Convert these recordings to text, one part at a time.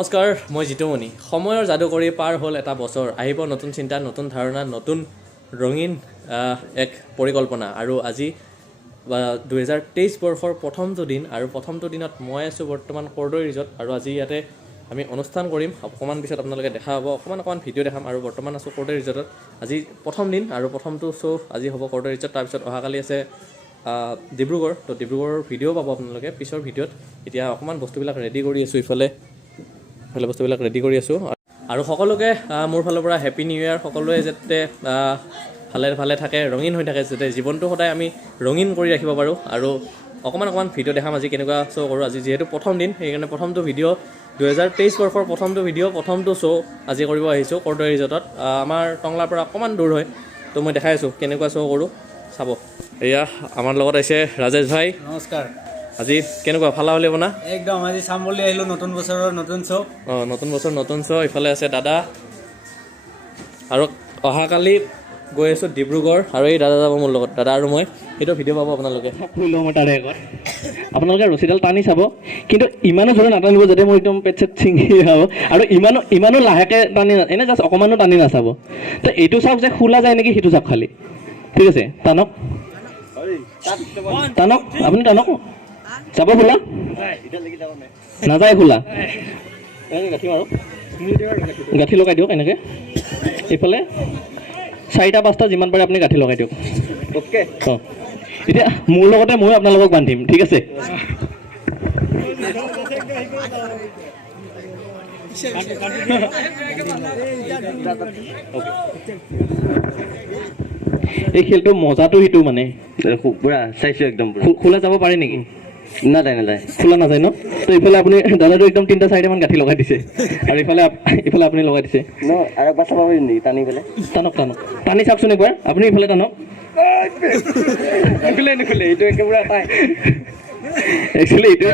নমস্কাৰ, মই জিতুমণি। সময়ৰ যাদুকৰী পাৰ হ'ল এটা বছৰ, আহিব নতুন চিন্তা, নতুন ধাৰণা, নতুন ৰঙীন এক পৰিকল্পনা। আৰু আজি 2023 বৰ্ষৰ প্ৰথমটো দিন, আৰু প্ৰথমটো দিনত মই আছোঁ বৰ্তমান কৰ্দৈ ৰিজৰ্ট। আৰু আজি ইয়াতে আমি অনুষ্ঠান কৰিম, অকণমান পিছত আপোনালোকে দেখা হ'ব, অকণমান ভিডিঅ' দেখাম। আৰু বৰ্তমান আছোঁ কৰ্দৈ ৰিজৰ্টত। আজি প্ৰথম দিন আৰু প্ৰথমটো শ্ব' আজি হ'ব কৰ্দৈ ৰিজৰ্ট। তাৰপিছত অহাকালি আছে ডিব্ৰুগড়। তো ডিব্ৰুগড়ৰ ভিডিঅ' পাব আপোনালোকে পিছৰ ভিডিঅ'ত। এতিয়া অকণমান বস্তুবিলাক ৰেডি কৰি আছোঁ, ইফালে বস্তুবিলাক ৰেডি কৰি আছোঁ। আৰু সকলোকে মোৰ ফালৰ পৰা হেপী নিউ ইয়েৰ। সকলোৱে যাতে ভালে থাকে, ৰঙীন হৈ থাকে, যাতে জীৱনটো সদায় আমি ৰঙীন কৰি ৰাখিব পাৰোঁ। আৰু অকণমান ভিডিঅ' দেখাম আজি কেনেকুৱা শ্ব' কৰোঁ। আজি যিহেতু প্ৰথম দিন, সেইকাৰণে প্ৰথমটো ভিডিঅ' 2023 বৰ্ষৰ প্ৰথমটো ভিডিঅ' প্ৰথমটো শ্ব' আজি কৰিব আহিছোঁ কৰ্দৈ ৰিজৰ্টত। আমাৰ টংলাৰ পৰা অকণমান দূৰ হয়, তো মই দেখাই আছোঁ কেনেকুৱা শ্ব' কৰোঁ, চাব। এয়া আমাৰ লগত আহিছে ৰাজেশ ভাই। নমস্কাৰ। আজি কেনেকুৱা ভাল হ'লে বনা? একদম আজি চাম বুলি আহিলোঁ, নতুন বছৰৰ নতুন শ্ব'। নতুন বছৰ নতুন শ্ব'। ইফালে আছে দাদা। আৰু অহাকালি গৈ আছোঁ ডিব্ৰুগড়, আৰু এই দাদা যাব মোৰ লগত, দাদা আৰু মই। সেইটো ভিডিঅ' পাব আপোনালোকে। মই তাৰে আগত আপোনালোকে ৰছীডাল টানি চাব, কিন্তু ইমানো জোৰে নাটানিব যাতে মই একদম পেট চেট ছিঙি যাব। আৰু ইমানো লাহেকৈ টানি, এনে জাষ্ট অকণমানো টানি নাচাব। তো এইটো চাওক যে খোলা যায় নেকি, সেইটো চাওক খালি। ঠিক আছে, টানক আপুনি টানক। যাব খোলা নাযায়, খোলা গাঁঠি মাৰো, গাঁঠি লগাই দিয়ক এনেকৈ। এইফালে 4-5টা যিমান পাৰে আপুনি গাঁঠি লগাই দিয়ক। অ'কে। অঁ, এতিয়া মোৰ লগতে ময়ো আপোনালোকক বান্ধিম, ঠিক আছে? এই খেলটো মজাটো সেইটো মানে পুৰা চাইছোঁ একদম। খোলা যাব পাৰে নেকি? নাযায় খোলা নাযায় ন? তো ইফালে আপুনি দাদাটো একদম 3-4টা মান গাঁঠি লগাই দিছে, আৰু ইফালে আপুনি লগাই দিছে। আৰু একবাৰ চাব পাৰিম নেকি টানি পেলাই? টানক টানি চাওকচোন একবাৰ আপুনি, ইফালে টানক। নুখুলে এইটো একেবাৰে এটাই একচুৱেলি এইটো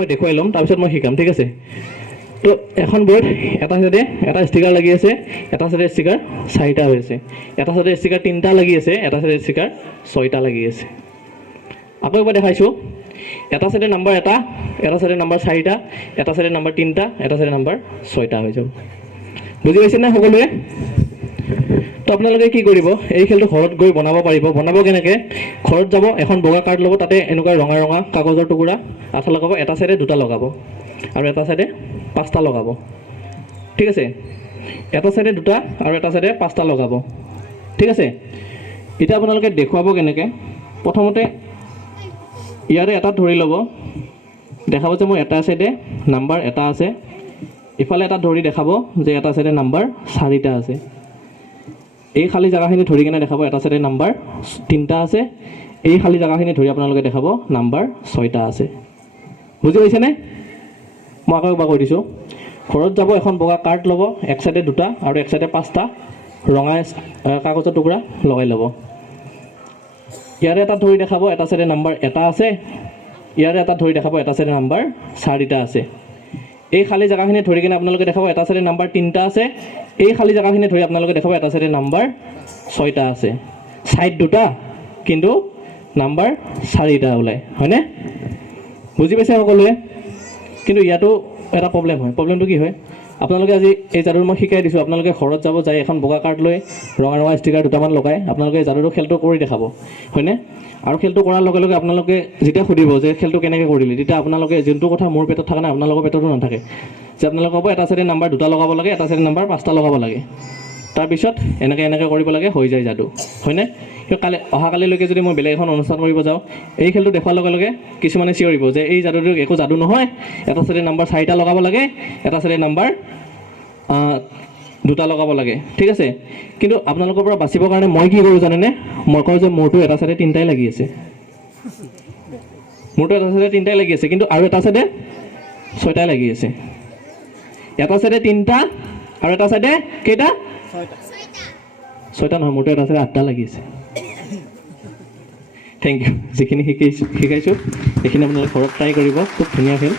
মই দেখুৱাই ল'ম, তাৰপিছত মই শিকাম, ঠিক আছে? তো এখন বৰ্ড, এটা চাইডে এটা ষ্টিকাৰ লাগি আছে, এটা চাইডে ষ্টিকাৰ 4টা হৈ আছে, এটা চাইডে ষ্টিকাৰ 3টা লাগি আছে, এটা চাইডে ষ্টিকাৰ 6টা লাগি আছে। আকৌ এবাৰ দেখাইছোঁ, এটা চাইডে নাম্বাৰ 1, এটা চাইডে নাম্বাৰ 4টা, এটা চাইডে নাম্বাৰ 3টা, এটা চাইডে নাম্বাৰ 6টা হৈ যাব। বুজি পাইছে নে সকলোৱে? তো আপোনালোকে কি কৰিব, এই খেলটো ঘৰত গৈ বনাব পাৰিব। বনাব কেনেকৈ? ঘৰত যাব, এখন বগা কাৰ্ড ল'ব, তাতে এনেকুৱা ৰঙা কাগজৰ টুকুৰা আঠা লগাব, এটা চাইডে 2টা লগাব, আৰু এটা চাইডে 5টা লগাব, ঠিক আছে? এটা চাইডে 2টা আৰু এটা চাইডে 5টা লগাব, ঠিক আছে? এতিয়া আপোনালোকে দেখুৱাব কেনেকৈ। প্ৰথমতে ইয়াৰে এটা ধৰি ল'ব, দেখাব যে মোৰ এটা চাইডে নাম্বাৰ 1 আছে, ইফালে এটা ধৰি দেখাব যে এটা চাইডে নাম্বাৰ 4টা আছে। এই খালী জেগাখিনি ধৰি কিনে দেখাব এটা চাইডে নাম্বাৰ 3টা আছে, এই খালী জেগাখিনি ধৰি আপোনালোকে দেখাব নাম্বাৰ 6টা আছে। বুজি পাইছেনে? মই আকৌ এবাৰ কৈ দিছোঁ। ঘৰত যাব, এখন বগা কাৰ্ড ল'ব, এক চাইডে 2টা আৰু এক চাইডে 5টা ৰঙা কাগজৰ টুকুৰা লগাই ল'ব। ইয়াৰে এটা ধৰি দেখাব এটা চাইডে নাম্বাৰ 1 আছে, ইয়াৰে এটা ধৰি দেখাব এটা চাইডে নাম্বাৰ 4টা আছে। এই খালী জেগাখিনি ধৰি কিনে আপোনালোকে দেখাব এটা চাইডে নাম্বাৰ 3টা আছে, এই খালী জেগাখিনি ধৰি আপোনালোকে দেখাব এটা চাইডে নাম্বাৰ 6টা আছে। সাইড 2টা কিন্তু নাম্বাৰ 4টা ওলায়, হয়নে? বুজি পাইছে সকলোৱে? কিন্তু ইয়াতো এটা প্ৰব্লেম হয়। প্ৰব্লেমটো কি হয়, আপোনালোকে আজি এই যাদু মই শিকাই দিছোঁ, আপোনালোকে ঘৰত যাব যায় এখন বগা কাৰ্ড লৈ ৰঙা ৰঙা ষ্টিকাৰ দুটামান লগাই আপোনালোকে যাদুটো খেলটো কৰি দেখাব, হয়নে? আৰু খেলটো কৰাৰ লগে লগে আপোনালোকে যেতিয়া সুধিব যে খেলটো কেনেকৈ কৰিলি, তেতিয়া আপোনালোকে যোনটো কথা মোৰ পেটত থকা নাই আপোনালোকৰ পেটতো নাথাকে, যে আপোনালোকে ক'ব এটা চাইডে নাম্বাৰ 2টা লগাব লাগে, এটা চাইডে নাম্বাৰ 5টা লগাব লাগে, তাৰপিছত এনেকৈ কৰিব লাগে, হৈ যায় যাদু, হয়নে? অহাকালিলৈকে যদি মই বেলেগ এখন অনুষ্ঠান কৰিব যাওঁ, এই খেলটো দেখুৱাৰ লগে লগে কিছুমানে চিঞৰিব যে এই যাদুটো একো যাদু নহয়, এটা চাইডে নাম্বাৰ 4টা লগাব লাগে, এটা চাইডে নাম্বাৰ 2টা লগাব লাগে, ঠিক আছে? কিন্তু আপোনালোকৰ পৰা বাচিবৰ কাৰণে মই কি কৰোঁ জানেনে? মই কওঁ যে মোৰটো এটা চাইডে 3টাই লাগি আছে, মোৰটো এটা চাইডে 3টাই লাগি আছে, কিন্তু আৰু এটা চাইডে 6টাই লাগি আছে। এটা চাইডে 3টা আৰু এটা চাইডে কেইটা? 6টা নহয়, মোৰটো এটা চাইডে 8টা লাগি আছে। Thank you. যিখিনি শিকাইছোঁ সেইখিনি আপোনালোকে ঘৰত ট্ৰাই কৰিব, খুব ধুনীয়া খেল।